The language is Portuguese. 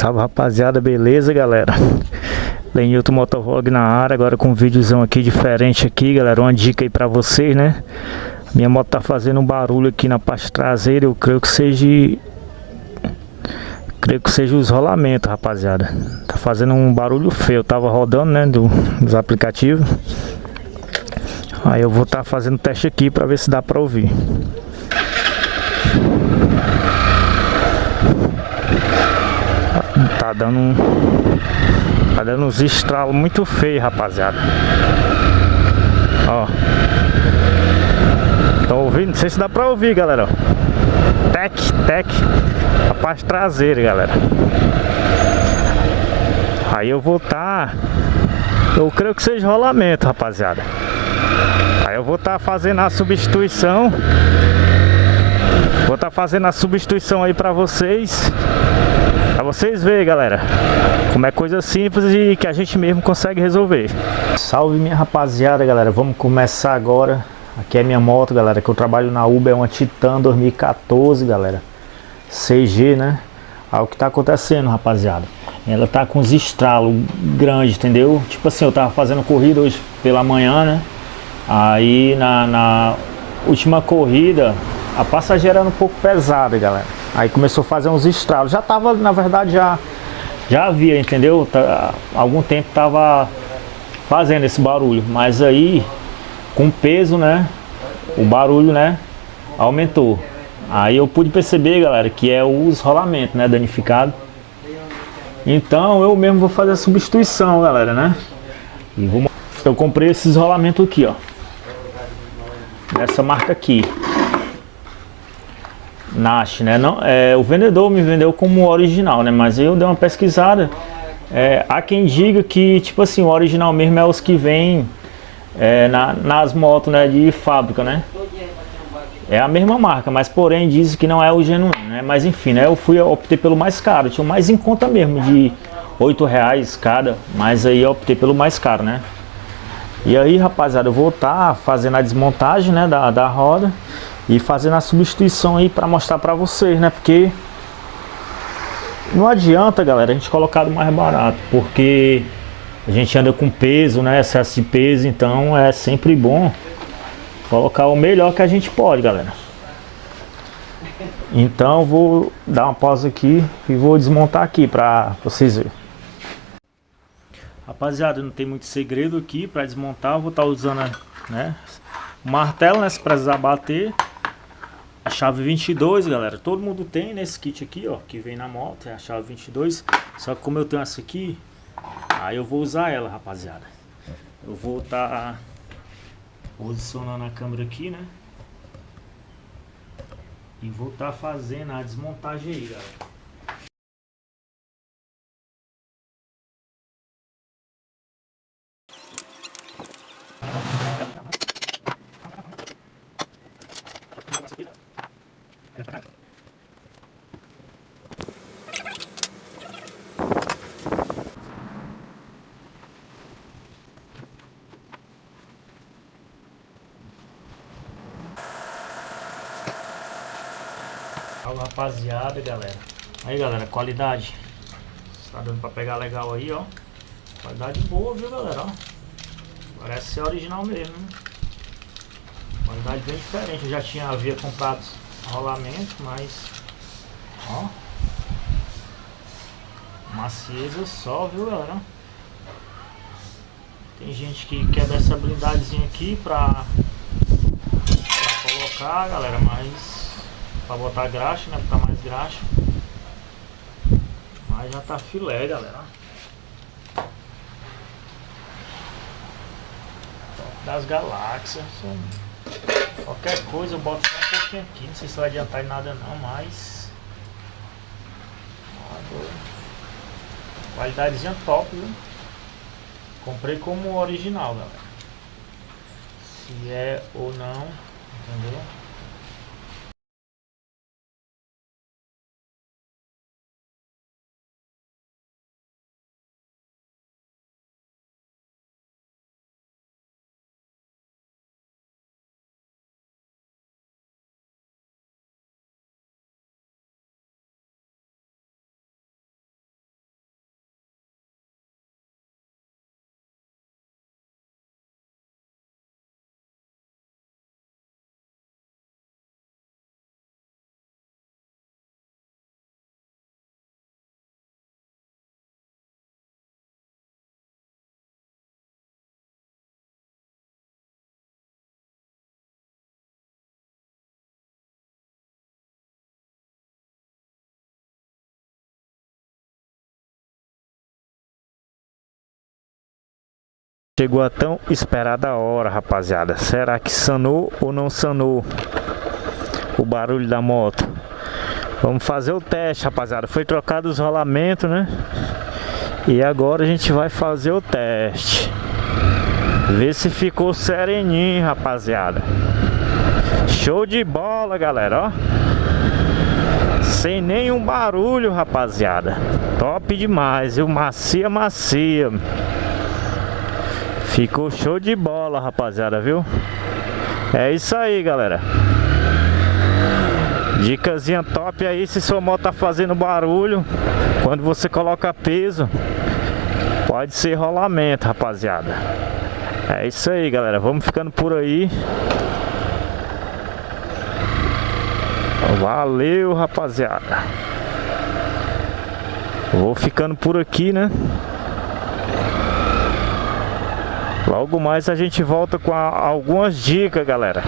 Salve rapaziada, beleza galera? Lenilton Motovlog na área, agora com um videozão aqui diferente aqui galera, uma dica aí pra vocês, né? Minha moto tá fazendo um barulho aqui na parte traseira, eu creio que seja os rolamentos, rapaziada. Tá fazendo um barulho feio, eu tava rodando, né, dos aplicativos. Aí eu vou estar fazendo teste aqui pra ver se dá pra ouvir. Tá dando uns estralos muito feios, rapaziada. Ó. Estão ouvindo? Não sei se dá pra ouvir, galera. Tec, tec. A parte traseira, galera. Aí eu vou estar... Eu creio que seja rolamento, rapaziada. Aí eu vou estar fazendo a substituição. Vou estar fazendo a substituição aí pra vocês. Pra vocês verem, galera, como é coisa simples e que a gente mesmo consegue resolver. Salve minha rapaziada, galera. Vamos começar agora. Aqui é minha moto, galera, que eu trabalho na Uber. É uma Titan 2014, galera. CG, né? Aí o que tá acontecendo, rapaziada? Ela tá com os estralos grandes, entendeu? Tipo assim, eu tava fazendo corrida hoje pela manhã, né? Aí na última corrida a passageira era um pouco pesada, galera. Aí começou a fazer uns estralos. Já tava, na verdade, já havia, entendeu? Há algum tempo tava fazendo esse barulho. Mas aí, com peso, né? O barulho, né? Aumentou. Aí eu pude perceber, galera, que é os rolamentos, né? Danificado. Então eu mesmo vou fazer a substituição, galera, né? E eu comprei esses rolamentos aqui, ó. Dessa marca aqui. Nash, né? Não, o vendedor me vendeu como original, né? Mas eu dei uma pesquisada. Há quem diga que, tipo assim, o original mesmo é os que vêm nas motos, né? De fábrica, né? É a mesma marca, mas porém diz que não é o genuíno, né? Mas enfim, né? Eu optei pelo mais caro. Tinha o mais em conta mesmo, de R$ 8 cada. Mas aí eu optei pelo mais caro, né? E aí, rapaziada, eu vou estar fazendo a desmontagem, né? Da roda. E fazendo a substituição aí para mostrar para vocês, né? Porque não adianta, galera, a gente colocar o mais barato, porque a gente anda com peso, né? Excesso de peso, então é sempre bom colocar o melhor que a gente pode, galera. Então eu vou dar uma pausa aqui e vou desmontar aqui para vocês verem. Rapaziada, não tem muito segredo aqui para desmontar. Eu vou estar usando, né, o martelo, né, se precisar bater. A chave 22, galera, todo mundo tem nesse kit aqui, ó, que vem na moto, é a chave 22. Só que como eu tenho essa aqui, aí eu vou usar ela, rapaziada. Eu vou estar posicionando a câmera aqui, né? E vou estar fazendo a desmontagem aí, galera. Fala, rapaziada, galera. Aí, galera, qualidade. Tá dando pra pegar legal aí, ó. Qualidade boa, viu, galera? Ó. Parece ser original mesmo, né? Qualidade bem diferente. Eu já havia comprado rolamento, mas ó, macieza só, viu, galera? Tem gente que quer dessa blindadezinha aqui pra colocar, galera, mas pra botar graxa, né? Botar mais graxa. Mas já tá filé, galera. Top das galáxias. Qualquer coisa eu boto só um pouquinho aqui. Não sei se vai adiantar em nada não, mas qualidadezinha top, viu? Comprei como original, galera. Se é ou não, entendeu? Chegou a tão esperada hora, rapaziada. Será que sanou ou não sanou o barulho da moto? Vamos fazer o teste, rapaziada. Foi trocado os rolamentos, né? E agora a gente vai fazer o teste. Ver se ficou sereninho, rapaziada. Show de bola, galera, ó. Sem nenhum barulho, rapaziada. Top demais, viu? Macia, macia. Ficou show de bola, rapaziada, viu? É isso aí, galera. Dicasinha top aí, se sua moto tá fazendo barulho, quando você coloca peso, pode ser rolamento, rapaziada. É isso aí, galera. Vamos ficando por aí. Valeu, rapaziada. Vou ficando por aqui, né? Logo mais a gente volta com algumas dicas, galera.